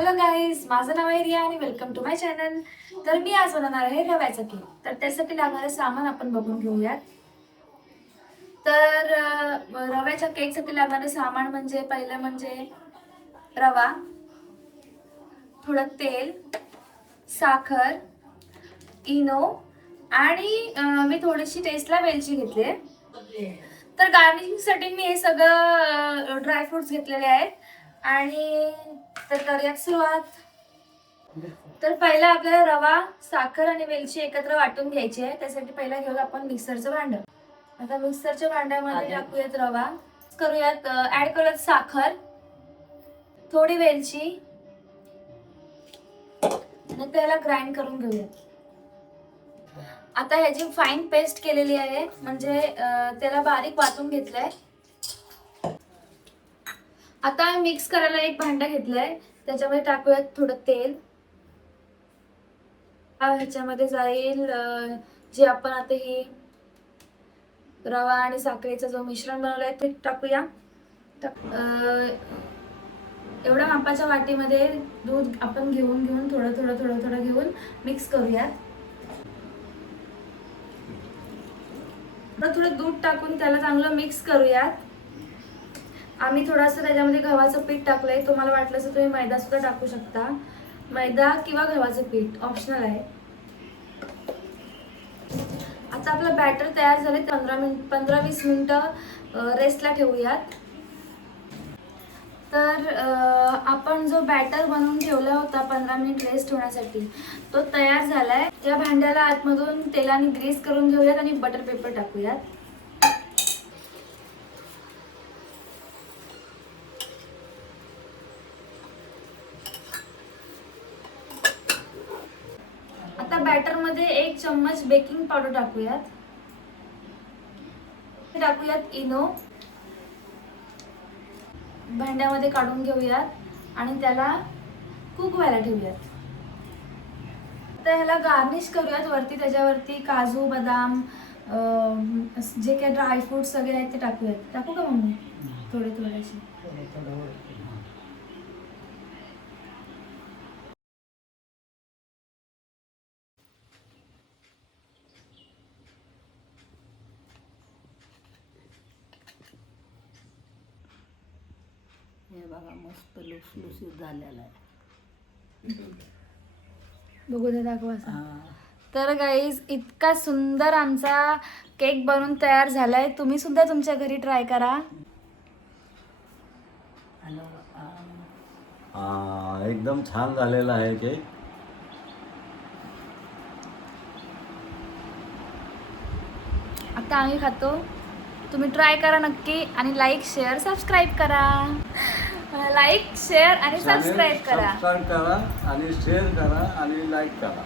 Hello guys, माझं नाव आहे रिया आणि वेलकम टू माय चॅनल. तर मी आज बनवणार आहे रव्याचा केक. तर त्यासाठी लागणारे सामान आपण बघून घेऊयात. तर रव्याच्या केकसाठी लागणारे सामान म्हणजे पहिलं म्हणजे रवा, थोडं तेल, साखर, इनो आणि मी थोडीशी टेस्टला वेलची घेतली. तर गार्निशिंगसाठी मी हे सगळं ड्रायफ्रुट्स घेतलेले आहेत. आणि तर करूयात सुरुवात. तर पहिला आपल्याला रवा, साखर आणि वेलची एकत्र वाटून घ्यायची आहे. त्यासाठी पहिला घेऊया आपण मिक्सरचं भांड. आता मिक्सरच्या भांड्यामध्ये टाकूयात रवा, करूयात ऍड करूयात साखर, थोडी वेलची आणि त्याला ग्राइंड करून घेऊयात. आता ह्याची फाईन पेस्ट केलेली आहे, म्हणजे त्याला बारीक वाटून घेतलंय. आता मिक्स करायला एक भांडं घेतलंय, त्याच्यामध्ये टाकूयात थोडं तेल. ह्याच्यामध्ये जाईल जे आपण आता ही रवा आणि साखरेचं जो मिश्रण बनवलंय ते टाकूया. एवढ्या मापाच्या वाटीमध्ये दूध आपण घेऊन थोडं थोडं थोडं थोडं घेऊन मिक्स करूयात. थोडं दूध टाकून त्याला चांगलं मिक्स करूयात. आम्ही थोडंसं त्याच्यामध्ये गव्हाचं पीठ टाकलंय. तुम्हाला वाटलं तर तुम्ही मैदा सुद्धा टाकू शकता. मैदा किंवा गव्हाचं पीठ ऑप्शनल आहे. आता आपलं बॅटर तयार झाले. 15-20 मिनिटं रेस्टला ठेवूयात. तर आपण जो बॅटर बनवून ठेवला होता 15 मिनिट रेस्ट होण्यासाठी, तो तयार झालाय. या भांड्याला आतमधून तेलाने ग्रीस करून घेऊयात आणि बटर पेपर टाकूयात. आता बॅटर मध्ये 1 चम्मच बेकिंग पावडर टाकूयात. टाकूयात इनो. भांड्यामध्ये काढून घेऊयात आणि त्याला कुक व्हायला ठेवूयात. आता ह्याला गार्निश करूयात. वरती त्याच्यावरती काजू, बदाम, जे काही ड्रायफ्रूट सगळे आहेत ते टाकूयात. टाकू का मम्मी? थोडे थोडेसे. हे बघा मस्त लुसलुसीत झालेला आहे. बघू दे, दाखवा. तर गाईज, इतका सुंदर आमचा केक बनून तयार झालाय. तुम्ही सुद्धा तुमच्या घरी ट्राय करा. एकदम छान झालेला आहे केक. आता आम्ही खातो. तुम्ही ट्राय करा नक्की आणि लाईक, शेअर, सबस्क्राईब करा. लाईक, शेअर आणि सबस्क्राईब करा. सबस्क्राईब करा आणि शेअर करा आणि लाईक करा.